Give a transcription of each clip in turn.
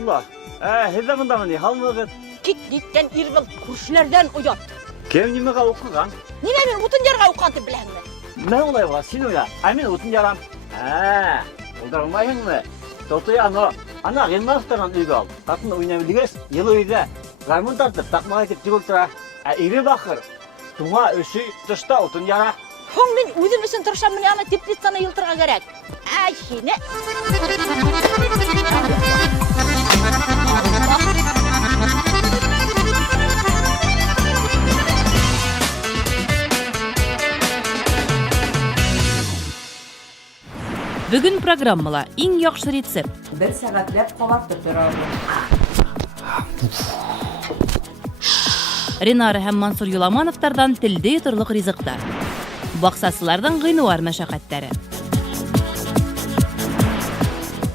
Abla, hezde bunda ne hal mı? Kitlikten irbil kurşulardan uyat. Kim nime okugan? Nime ben utun yarga ukatı bilen mi? Ne olay var? Sin oya. Amin utun yaram. Oldarmayın mı? Totuya no. Ana gelmezten uygu al. Tatın oynayabiliriz. Yılı uyda. Raymond tartıp takmaya gittik oltura. İri bakır. Tuma ösü dışta utun yara. Hong ben uydur misin tırşam mı yana tiplit sana yıltırga gerek. Şine. Бүгін программала ең яқшы рецепт. Bir saatlep kovaktır abi. Ринара һәм Мансур Юламановтардан телде йотырлык ризыктар. Баксасылардан гыйнуар мәшәкатьләре.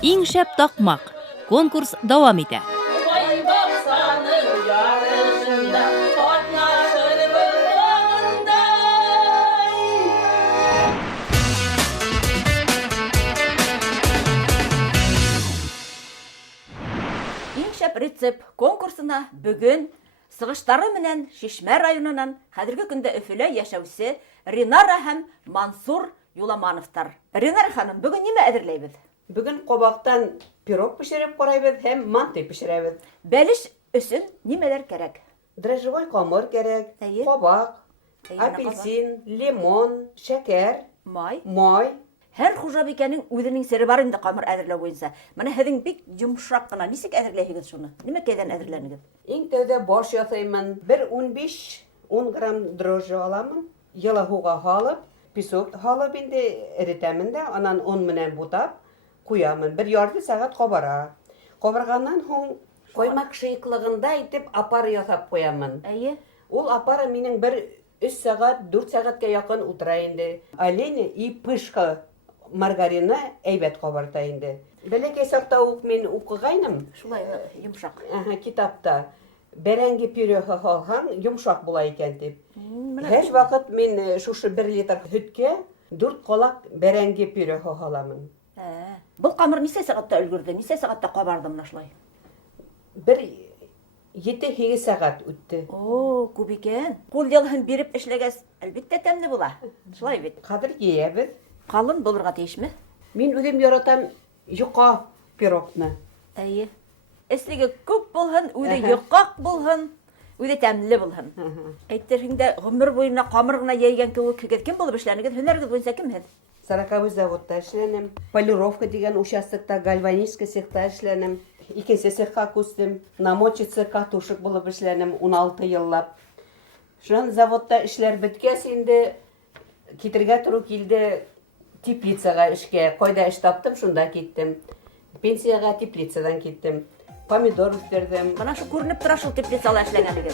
Иң шәп такмак. Конкурс дәвам итә. Рецепт конкурсына бүгін сығыштары менен Шишмә районынан хәзерге көндә Өфөлә яшәүсе Ринара һәм Мансур Юламановтар. Ринара ханым, бүгін неме әзерләйбез? Бүгін қобақтан пирог пішіріп қарайбыз һәм манты пішірәбез. Бәлеш өсөн немелер кәрәк? Дрожжевой қамыр кәрәк, қобақ, апельсин, лимон, шәкәр, май. Һәр хужабикәнең үзенең сире бар инде камыр әзерләү буенча. Менә һеҙҙең бик йомшаҡ кына. Нисек әзерләйһегеҙ шуны? Нимәкәйҙән әзерләнегеҙ? Иң тәүҙә баш ясаймын. 15-10 грамм дрожжи аламын. Йылы һыуға һалып, песок һалып инде эретәмен дә, анан он менән бутап ҡуямын. 1 ярты сәғәт ҡабара. Ҡабарғандан һуң ҡоймаҡ шыйыҡлығында итеп апар ясап ҡуямын. Ул апары минең 3 сәғәт, 4 сәғәткә яҡын ултыра инде. Олени и пышка маргарины әйбәт ҡабарта инде. Бәләкәй саҡта уҡ мин уҡығайным. Шулай йомшаҡ. Китапта бәрәңге пюреһы һалһаң йомшаҡ була икән тип. Һәр ваҡыт мин шушы 1 литр һөткә 4 ҡалаҡ бәрәңге пюреһы һаламын. Был ҡамыр нисә сәғәттә өлгөрҙө? Нисә сәғәттә ҡабарҙы мына шулай? 7-8 сәғәт үтте. Күп икән. Ҡул йылыһын биреп эшләгәс, әлбиттә тәмле була. Шулай бит. Хәҙер йыябыҙ. Ҡалын булырға тейешме? Мин үҙем яратам йоҡа пирогны. Эслеге күп булһын, үҙе йоҡаҡ булһын, үҙе тәмле булһын. Әйтерһең дә ғүмер буйына ҡамыр ғына йәйгән кеүек һеҙ кем булып эшләнегеҙ? Һөнәрегеҙ буйынса кемһеҙ? Сороковой заводта эшләнем. Полировка дигән участокта, гальванический цехта эшләнем. Икенсе цехка күстем. Намочица катушек булып эшләнем 16 йыллап. Шунан заводта эшләр бөткәс инде китергә туры килде. Теплицаға эшкә, ҡайҙа эш таптым, шунда киттем. Пенсияға теплицадан киттем. Помидор үҫтерҙем. Бына шу күренеп тора шул теплицала эшләгәнегеҙ.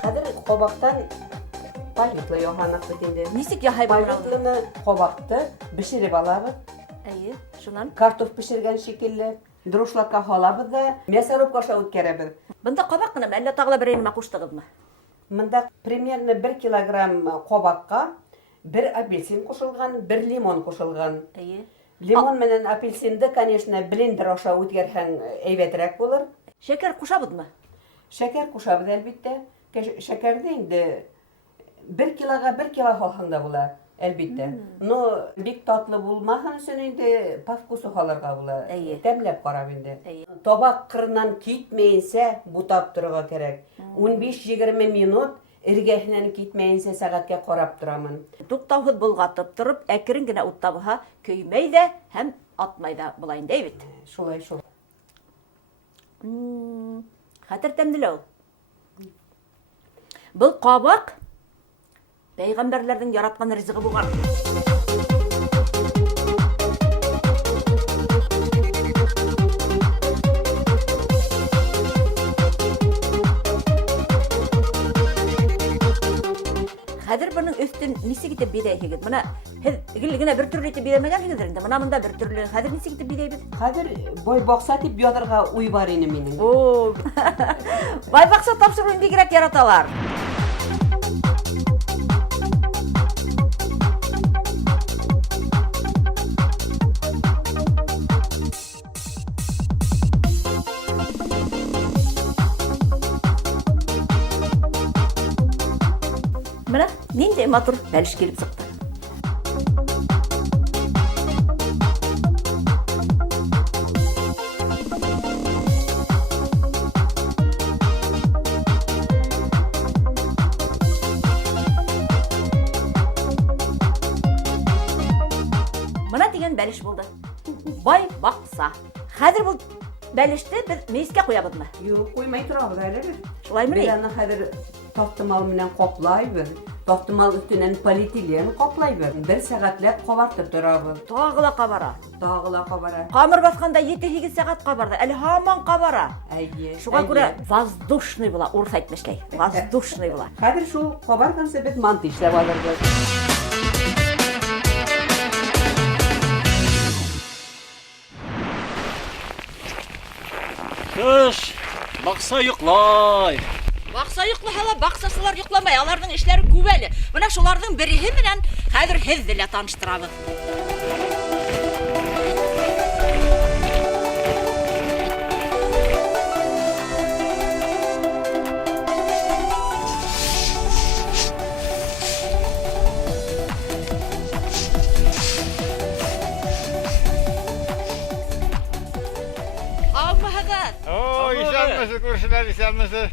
Хәҙер ҡобаҡтан палитлы яһаныҡ бит инде. Нисек яһайбыҙ? Палитлыны ҡобаҡты бешереп алабыҙ. Шунан Картоф пешергән шикелле. Друшлакка һалабыҙ да мясорубкаша үткәрәбеҙ. Бында ҡабаҡ ҡынамы, әллә тағы ла берәй нәмә ҡуштығыҙмы? Мында примерно 1 килограмм ҡобаҡҡа 1 апельсин ҡушылған, 1 лимон ҡушылған. Лимон менән апельсинды, конечно, блендер аша үткәрһәң әйбәтерәк булыр. Шәкәр ҡушабыҙмы? Шәкәр ҡушабыҙ, әлбиттә. Шәкәрҙе инде 1 килога 1 кило һалһаң да була, әлбиттә. Но бик татлы булмаһын өсөн инде по вкусу һалырға була. Тәмләп ҡарап инде. Табаҡ ҡырынан китмәйенсә бутап торорға кәрәк. 15-20 минут эргәһенән китмәйенсә сәғәткә ҡарап торамын. Туҡтауһыҙ болғатып тороп, әкрен генә утта булһа, көймәй ҙә һәм атмай ҙа була инде, әйбит. Шулай шул. Хәтер тәмле ул. Был ҡабаҡ пәйғәмбәрләрҙең яратҡан ризығы булған. Хәҙер быны аның өстен нисек итеп бидайһығыд? Мына һез генә бер төрле итеп бидаймагансығыдыр инде. Мына монда бер төрле. Хәзер нисек итеп бидайбыз? Хәзер бай бакса дип ядырга уй бар ине минем. О, байбакса тапшыруын бигрәк яраталар. Менә нинди матур бәлеш килеп сыкты. Мына дигән бәлеш булды. Бай бакса. Хәзер бу бәлеште без мейскә куябызмы? Юк, куймай торабыз әле. Шулаймы Без ни? аны хәзер тастымал менән каплайбыз. Тастымал өстенән полиэтилен каплайбыз. 1 сәгатьләп кабартып торабыз. Тагыла кабара. Тагыла кабара. Камыр басканда 7-8 сәгать кабарды. Әле һаман кабара. Әйе. Шуңа күрә воздушный була, урыс әйтмешкәй. Воздушный була. Хәзер шул кабаргансы без манты эшләп алырбыз. Кыш, бакса йоклай. Бакса йоклаһалар, баксасылар йокламай. Аларның эшләре күп әле. Менә шуларның бериһе белән хәзер һезне лә таныштырабыз. Исәнмесез, күршеләр, исәнмесез.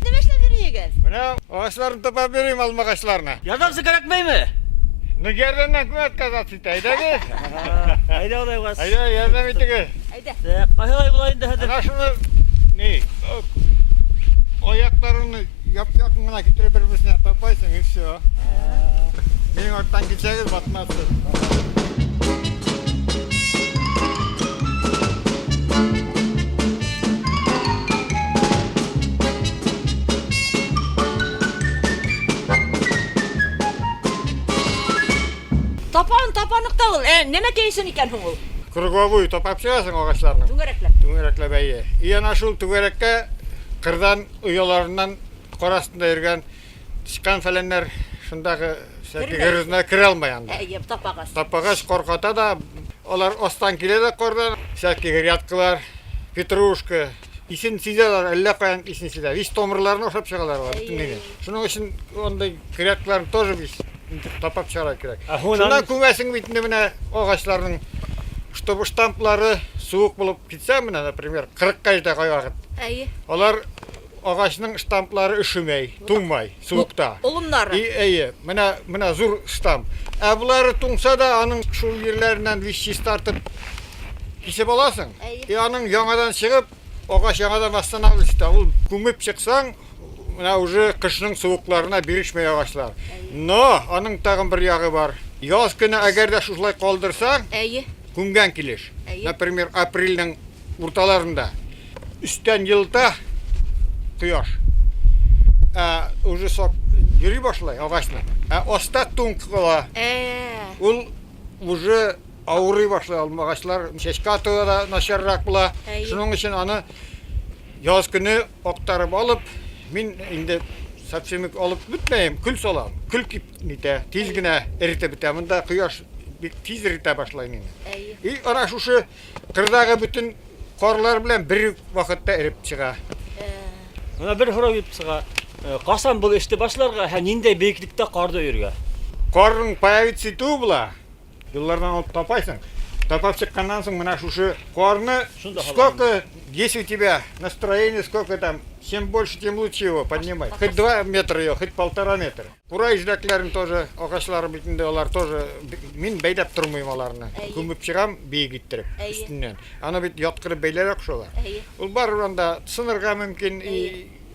Нima эшләп йөрегез? Менә агачларны тапап бирим, алма агачларына. Ярдәмсе кирәкмәйме? Нигәрдән күмәт казат итә, әйдәгез. Әйдә алай вас. Әйдә, ярдәм итегез. Әйдә. Кайһылай була инде хәзер? Ана шуны аякларını yakın gına getirip birbirine tapaysın, и все. Benim ortadan geçeriz, batmazsın. Tapаныкта ул. Нәмә кейсен икән һуң ул? Круговую топап çıgasın ağaçlarını. Түңәрәкләп. Түңәрәкләп әйе. И ана шул түңәрәккә кырдан уяларынан корасында йөргән тышкан фәләннәр шундагы сәкегерезне керә алмый анда. Әйе, тапагыз. Тапагач корката да алар остан килә дә кордан сәкегер яткылар, петрушка, исен сизәләр, әллә каян исен сизә. Вис томырларны ошап чыгалар бөтенләй. Шуның өчен андай кирәкләрне тоже biz тапап чыгара кирәк. Шуннан күмәсең бит менә агачларның чтобы штамплары суык булып китсә менә, например, 40 кайда кайвакыт. Әйе. Алар агачның штамплары üşümәй, туңмай, суыкта. Улымнары. Әйе, менә зур штамп. Ә булары туңса да аның шул җирләреннән вещи тартып кисеп аласың. И аның яңадан чыгып, агач яңадан восстанавливается. Ул күмеп чыксаң, менә уже кышның суыкларына бирешмәй агачлар. Но аның тагын бер ягы бар. Яз көне әгәр дә шулай калдырсаң, Әйе. күмгән килеш. Әйе. Например, апрельнең урталарында үстән йылта кояш. Уже сок йөри башлай агачны. Аста туң кыла. Ул уже авырый башлай алмагачлар, чәчкә атуы да начаррак була. Шуның өчен аны яз көне актарып алып, мин инде совсем алып бетмәем, күл салам. Күл китә, тиз генә эритеп бетә. Монда кояш бик тиз эритә башлай мине. И ана шушы кырдагы бүтән карлар белән бер вакытта эреп чыга. Менә бер һорау килеп чыга. Касан бу эште башларга һәм ниндәй бейеклектә карда йөргә? Карның появится ту була. Юллардан алып тапайсың. Тапап чыкканнан соң менә шушы карны сколько, если у тебя настроение, сколько там, чем больше, тем лучше его поднимай. Хоть 2 метра ее, хоть 1,5 метра. Кура иждәкләрен тоже, агачлары битендә алар тоже, мин бәйләп тормыйм аларны. Күмеп чыгам, биек иттереп өстеннән. Аны бит яткырып бәйләрәк шулар. Ул бар анда сынырга мөмкин,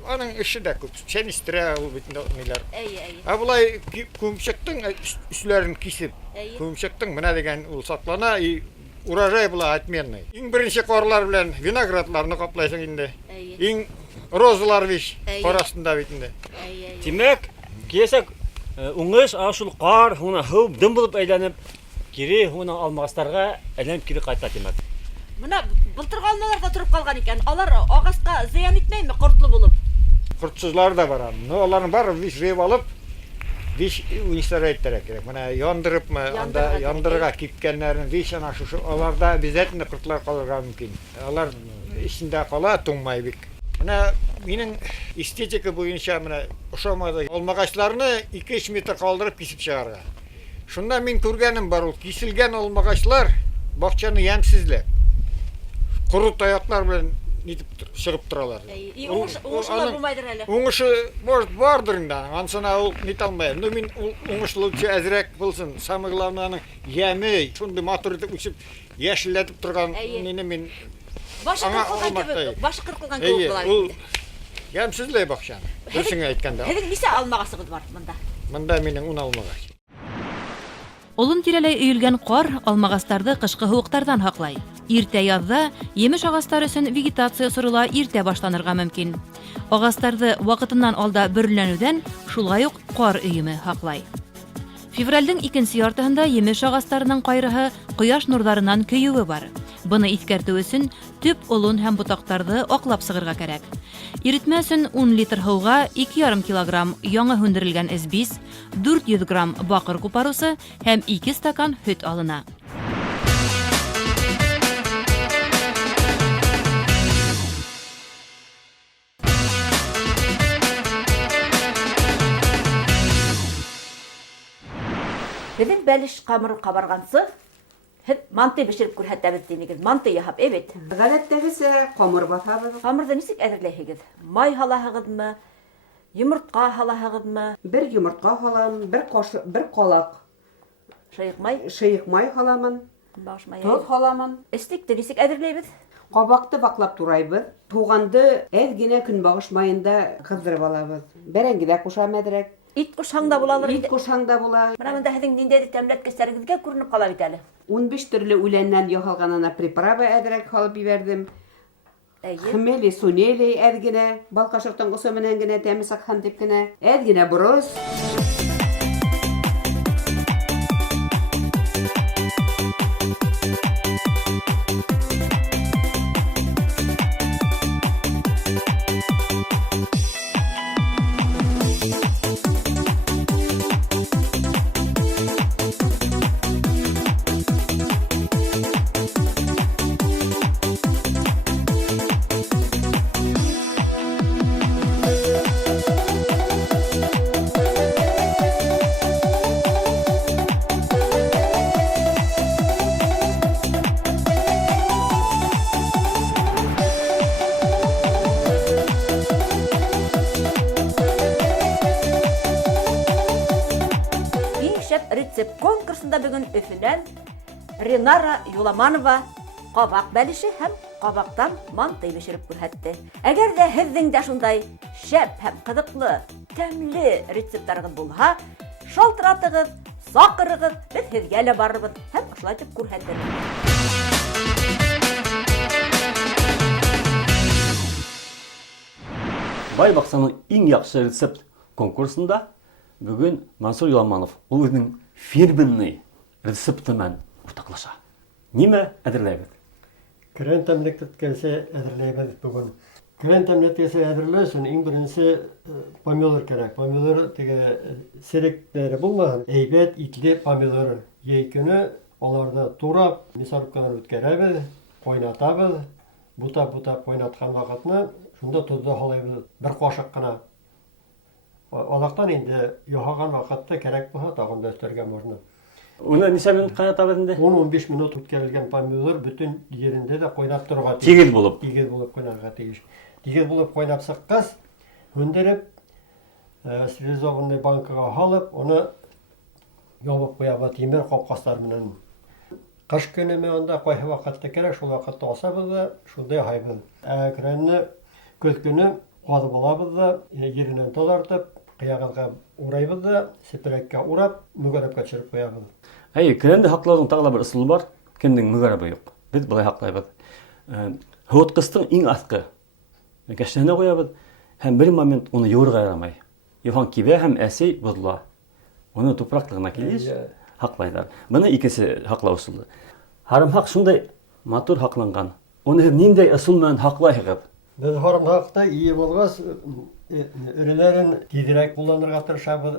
аның эше дә күп. Чәнистерә ул бит ниләр. Ә булай күмчектең үсләрен кисеп, күмчектең менә дигән ул саклана, и урожай була отменный. Иң беренче карлар белән виноградларны каплайсың инде. Иң розалар виш арасында бит инде. Димәк, киясәк Уңыш ашул қар, хуна ху дым булып әйләнеп, кире хуна алмагастарга әйләнеп кире кайта димәк. Мына былтыргы алмаларда турып калган икән. Алар агаска зыян итмәйме, кортлы булып? Құртсызлар да бар. Но олардың бар виш реп алып, виш уничтожать керек. Мына яндырып, анда яндырга кипкәннәрен виш ана шушы аларда обязательно құртлар калырга мөмкин. Алар ичендә кала туңмай бик. Мына минең эстетика буенча мына ошамады. Алмагачларны 2-3 метр калдырып кисеп чыгарга. Шунда мин күргәнем бар, ул киселгән алмагачлар бакчаны ямсезләп. Куру таяклар белән нитеп чыгып торалар. Уңышлар булмайдыр әле. Уңышы может бардыр инде. Ансына ул нит алмай. Ну мин уңышлыча әзрәк булсын. Самый главный яме, шундый матур итеп үсеп, яшелләтеп торган мине мин Башы кыркылган кебек була ул инде. ямсезләй бакчаны. Дөресен әйткәндә. Һеҙ нисә алмагасыгыз бар монда? Монда минең 10 алмагач. Олын тирәләй өйелгән кар алмагастарды кышкы һуыктардан һаклай. Иртә язда емеш агастар өчен вегетация сорыла иртә башланырга мөмкин. Агастарды вакытыннан алда бөрләнүдән шулай ук кар өеме һаклай. Февральдың 2нче яртыһында емеш агастарының кайрыһы кояш нурларыннан көюе бар. Буны искәртү өчен төп олын һәм ботактарны аклап сыгырга кирәк. Иретмә өчен 10 литр һауга 2,5 килограмм яңа һүндерелгән эсбис, 400 грамм бакыр купарусы һәм 2 стакан һөт алына. Беҙҙең бәлеш ҡамыры ҡабарғансы, һеҙ манты бешереп күрһәтәбеҙ тинегеҙ. Манты яһап, әбит. Ғәләттәгесә ҡамыр баҫабыҙ. Ҡамырҙы нисек әҙерләйһегеҙ? Май һалаһығыҙмы? Йомортҡа һалаһығыҙмы? Бер йомортҡа һалам, бер ҡалаҡ Шыйыҡ май? шыйыҡ май һаламын, Баш майы. тоҙ һаламын. Эстекте нисек әҙерләйбеҙ? Ҡабаҡты ваҡлап турайбыҙ. Туғанды әҙ генә көнбағыш майында ҡыҙҙырып алабыҙ. Бәрәңге лә ҡушам әҙерәк. Ит ҡушһаң да булалыр Ит инде. ҡушһаң да була. Бына бында һеҙҙең ниндәйҙер тәмләткестәрегеҙгә күренеп ҡала бит әле. 15 төрлө үләннән яһалғанына приправа әҙерәк һалып ебәрҙем. Әйе. Хмели, сунели әҙ генә, балҡашыҡтың осо менән генә тәме саҡһын тип кенә. Әҙ генә борос. Рецепт конкурсында бөгөн Өфөнән Ринара Юламанова ҡабаҡ бәлеше һәм ҡабаҡтан манты бешереп күрһәтте. Әгәр ҙә һеҙҙең дә шундай шәп һәм ҡыҙыҡлы, тәмле рецепттарығыҙ булһа, шалтыратығыҙ, саҡырығыҙ, беҙ һеҙгә лә барырбыҙ һәм ошолай итеп күрһәтербеҙ. Бай бақсаның иң яҡшы рецепт конкурсында бүгін Мансур Юламанов ул үҙенең фирменный рецепты менән уртаҡлаша. Нимә әҙерләйбеҙ? Крен тәмләткесе әҙерләйбеҙ бүгін. Крен тәмләткесе әҙерләү өсөн иң беренсе помидор кәрәк. Помидор теге серектәре булмаһын, әйбәт итле помидор. Йәй көне аларны турап, мясорубканан үткәрәбеҙ, ҡайнатабыҙ. Бутап ҡайнатҡан ваҡытны шунда тоҙҙо һалайбыҙ, бер ҡашыҡ ҡына. Аҙаҡтан инде яһаған ваҡытта кәрәк булһа, тағын да өҫтәргә можно. Уны нисә минут ҡайнатабыҙ инде? 10-15 минут үткәрелгән помидор бөтөн ерендә дә ҡайнап торорға Тигеҙ булып. Тигеҙ булып ҡайнарға тейеш. Тигеҙ булып ҡайнап сыҡҡас, һүндереп, стерилизованный банкаға һалып, уны ябып ҡуябыҙ тимер ҡапҡастар менән. Ҡыш көнөмө анда ҡайһы ваҡытта кәрәк, шул ваҡытта асабыҙ да, шунда яһайбыҙ. Кренны көҙ көнө ҡаҙып алабыҙ да, еренән таҙартып, ҡыяғыҙға урайбыҙ да, сепрәккә урап, мөгәрәпкә төшөрөп ҡуябыҙ. Әйе, кренде һаҡлауҙың тағы ла бер ысулы бар. Кемдең мөгәрәбе юҡ. Беҙ былай һаҡлайбыҙ. Һыуытҡыстың иң аҫҡы кәшнәһенә ҡуябыҙ һәм бер момент уны йыуырға ярамай. Юхан кибә һәм әсей боҙола. Оны тупраклыгына келеш, хаклайлар. Буны икенче хаклау усулы. Харымхак шундай матур хакланган. Оны ниндәй ысул менән хаклайһыгыз? Без харымхакта ие булгас, өреләрен тизрәк кулланырга тырышабыз,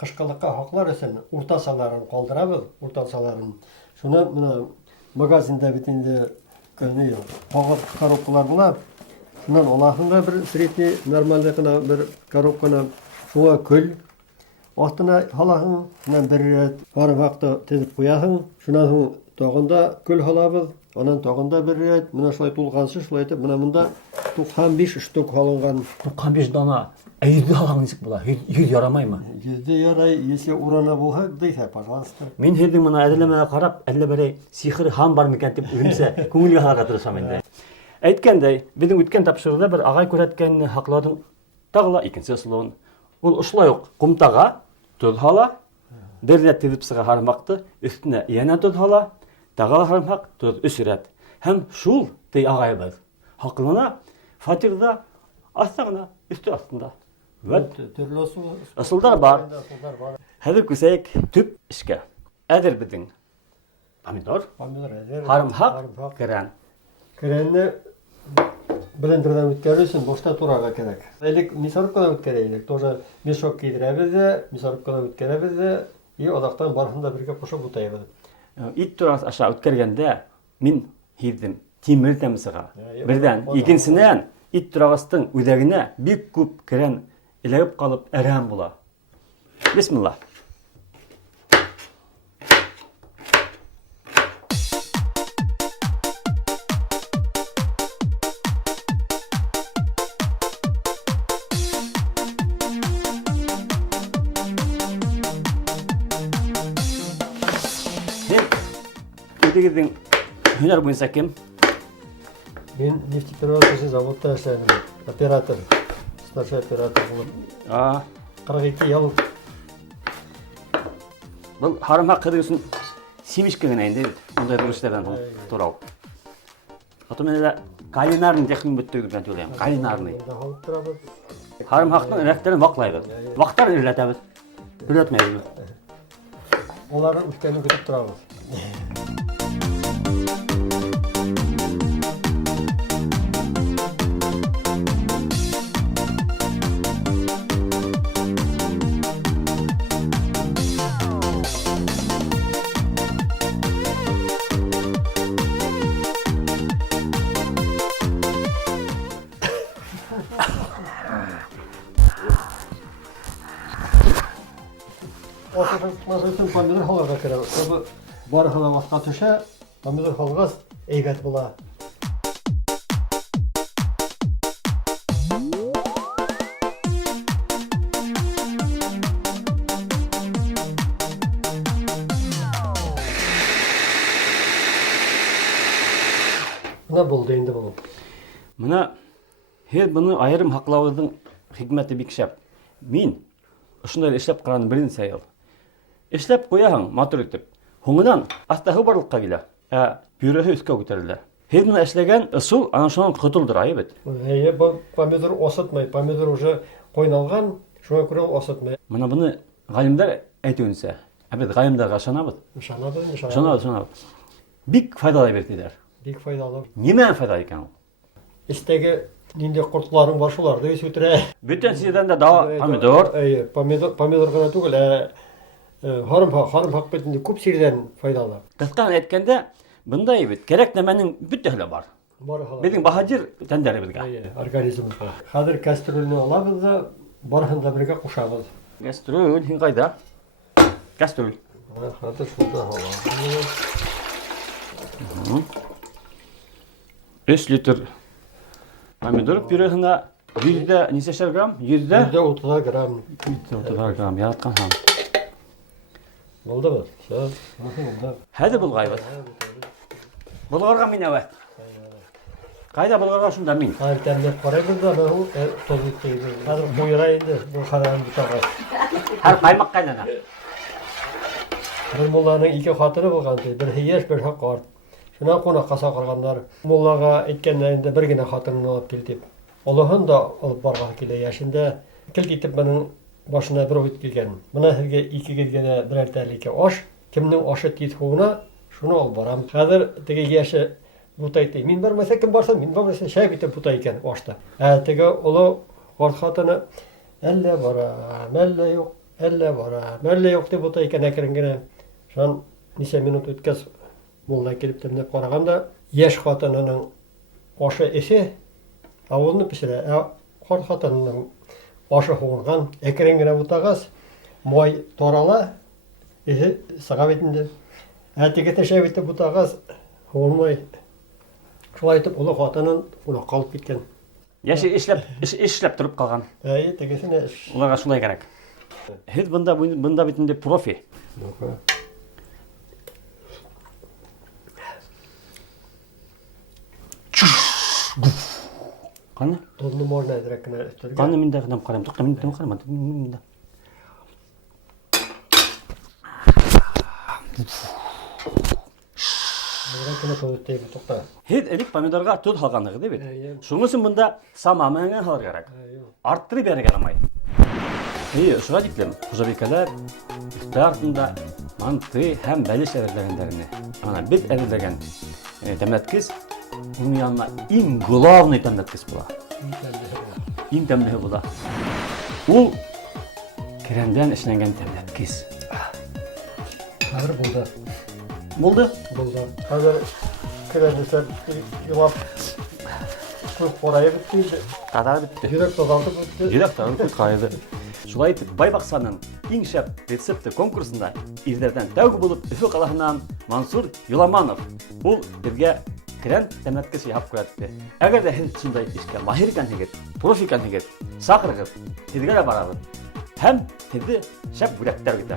кышкылыкка хаклар өчен уртасаларын калдырабыз, уртасаларын. Шуны менә магазинда бит инде көнне кагып коробкалар була. Шуннан алахында бер средний нормальный гына бер коробканы шуңа көл астына халаһың, шуннан бер рәт харымхакта тезеп куяһың, шуннан соң тагында көл халабыз. Анан тагында бер рәт, менә шулай тулгансы, шулай итеп, менә монда 95 штук халынган. 95 дана. Әйдә халаган ничек була? Йөз ярамаймы? Yüzde yarай, если урана булса, дейсә, пожалуйста. Мин һеҙҙең моны әҙерләмәгә ҡарап, әллә берәй сихри хан бар микән дип үҙемсә күңелгә һалырға тырышам инде. Әйткәндәй, беҙҙең үткән тапшырыуҙа бер ағай күрһәткәнне һаҡлауҙың тағы ла икенсе ысулын. Ул ошолай уҡ ҡумтаға тоҙ һала, бер рәт теҙеп сыға һарымаҡты, өҫтөнә йәнә тоҙ һала, тағы ла һарымһаҡ тоҙ 3 рәт. Һәм шул ти ағайыбыҙ һаҡлана фатирҙа аҫта ғына, өҫтө аҫтында. Төрлө Ысулдар бар. Хәҙер күсәйек төп эшкә. Әҙер беҙҙең помидор, һарымһаҡ, кәрән. Кәрәнне блендердан үткәрер өсөн башта турарға кәрәк. Элек мясорубкадан үткәрәйек. Тоже мешок кейдерәбеҙ ҙә, мясорубкадан үткәрәбеҙ ҙә, и аҙаҡтан барыһын да бергә ҡушып утайбыҙ. Ит турағас аша үткәргәндә мин һиҙҙем, тимер тәме сыға. Берҙән, икенсенән, ит турағастың үҙәгенә бик күп кәрән эләгеп ҡалып әрәм була. Бисмилла. Үҙегеҙҙең һөнәр буйынса кем? Мин нефтеперерабатывающий заводта эшләнем. Оператор, старший оператор булып. 42 йыл. Был һарымһаҡ ҡыҙы өсөн симешкә генә инде ундай бурыстарҙан турау. Аты менән дә калинарный техник бөттөгөҙ белән түләйем. Калинарный. Һарымһаҡтың рәхтәрен ваҡлайбыҙ. Ваҡтарын өйрәтәбеҙ. Өйрәтмәйбеҙ. Уларның үткәнен көтөп торабыҙ. Осысын помидор халарға кәрәк. Чтобы барыһы да ватҡа төшә, помидор халғас әйбәт була. Бына булды инде бұл. Мына һеҙ быны айырым һаҡлауҙың хикмәте бик шәп. Мин ошондай эшләп ҡараным беренсе йыл. Эшләп ҡуяһың, матур итеп. Һуңынан астаһы барлыҡҡа килә, бюроһы өҫкә күтәрелә. Һеҙ менән эшләгән ысул ана шунан ҡотолдора бит. Помидор осытмай, помидор уже ҡойналған, шуға күрә осытмай. Мына быны ғалимдар әйтеүенсә, беҙ ғалимдарға ышанабыҙ. Ышанабыҙ. Бик файдалы бер тиҙәр. Бик файдалы. Нимәнән файдалы икән ул? Эстәге ниндәй ҡортларың бар, шуларҙы үҫтерә. Бөтөн сиҙән дә помидор. Помидор ғына түгел, һарымһаҡ бит күп сирҙән файдалы. Ҡыҫҡаһын әйткәндә, бындай бит кәрәк нәмәнең бөтәһе лә бар. Беҙҙең баһадир тәндәребеҙгә. Организмға. Хәҙер кәстрүлне алабыҙ да, барыһын да бергә ҡушабыҙ. Кәстрүл, һин ҡайҙа? Кәстрүл. Хәҙер шунда һалабыҙ. 3 литр помидор пюреһына 100 нисәшәр грамм? 130 грамм. 130 грамм яратҡанһың. Булдымы? Хәҙер болғайбыҙ. Болғарға мин әүәт. Ҡайҙа болғарға шунда мин? Хәҙер тәмләп ҡарайбыҙ да, тоҙ итәйбеҙ. Хәҙер ҡуйыра инде, был хәҙер бутаға. Һәр ҡаймаҡ ҡайҙана? Бер мулланың 2 хатыны булған, берһе йәш, берһе ҡарт. Шунан ҡунаҡҡа саҡырғандар. Муллаға әйткәндә инде бер генә хатынын алып кил тип. Олоһон да алып барғаһы килә, йәшендә килт итеп бының башына бір ойт келген. Мына һәрге 2 келгене берәр тәлике аш, кемнең ашы тиет хугына, шуны алып барам. Хәзер теге яше бутайды. Мин бармаса кем барса, мин бармаса шәй битеп бутай икән ашта. Теге олы кар хатыны әллә бара, әллә юк, әллә бара, әллә юк дип бутай икән әкрен генә. Шан ничә минут үткәс мулла килеп тәмләп караганда, яшь хатынының ашы эше авылны пешерә. Кар хатынының ашы хуган, әкрен генә бутагас, май тарала, эше сыга битендә. Теге шәй битеп бутагас, хугылмай. Шулай итеп, олы хатынын уна калып киткән. Яши эшләп турып калган. Тегесенә эш. Уларга шулай кирәк. Һез бында бит инде профи. Каны? Тозны можно әзрәк кенә өстәргә. Каны миндә генә карыйм. Тукта, миндә карыйм. Миндә. Әзрәк кенә тоз өстәй бу тукта. Һез элек помидорга туз һалгандыгы дип бит. Шунысын монда самамы менән һалыр кирәк. Арттырып берәргә ярамай. Шуңа диклем, хужабикәләр ифтарында манты һәм бәлеш әзерләгәннәрне. Ана бит әзерләгән тәмләткес уның янына иң главный тәмләткес була. Иң тәмле була. Ул керәндән эшләнгән тәмләткес. Хәзер булды. Булды? Булды. Хәзер керәндәсәр юлап күп карайып битте. Кадар битте. Йөрәк тазартып битте. Йөрәк тазартып кайды. Шулай итеп, Байбаксаның иң шәп рецепты конкурсында ирдәрдән тәүге булып Өфе каласыннан Мансур Юламанов ул безгә керән тәмләткес яһап куятты. Әгәр дә һез шундай эшкә маһир икәнсегез, профи икәнсегез, сакырыгыз, сезгә дә барабыз. Һәм сезне шәп бүләкләр көтә.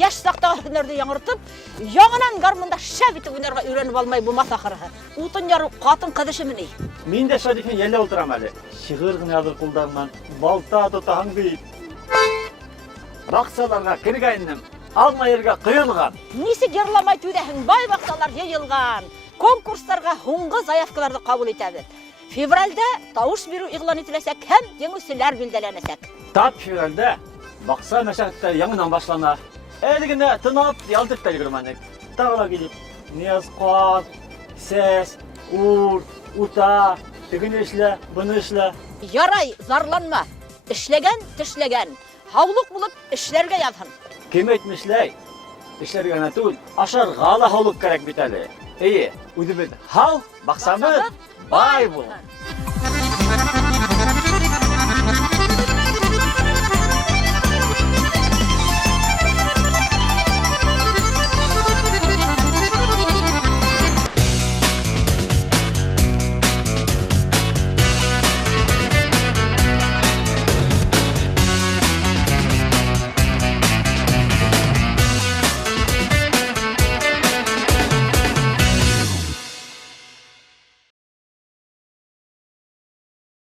Яш сақтағы күндерді яңыртып, яңынан гармонда шәп итеп уйнарга өйрәнеп алмай булмас ахыры. Утын яру катын кыдышы мени. Мин дә Шадифин йәллә утырам әле. Шигырь генә языр кулдарымнан балта тотаң бит. Раксаларга кергәннем, алма ергә кыйылган. Нисек ярламай түдәһең, бай баксалар йыелган. Конкурсларга һуңгы заявкаларны кабул итәбез. Февральдә тавыш бирү игълан ителәсәк һәм җиңүчеләр билдәләнәсәк. Тап февральдә бакса мәшәкатьтәр яңадан башлана. Әле генә тынып, ялтып та өлгермәдек. Тагыла килеп, Нияз кат, сәс, ур, ута, тегене эшлә, буны эшлә. Ярай, зарланма. Эшләгән, тешләгән. Хаулык булып эшләргә язһын. Кем әйтмешләй? Эшләргә генә түгел, ашарга ла хаулык кирәк бит әле. Әйе, үзебез хал, баксабыз бай бул.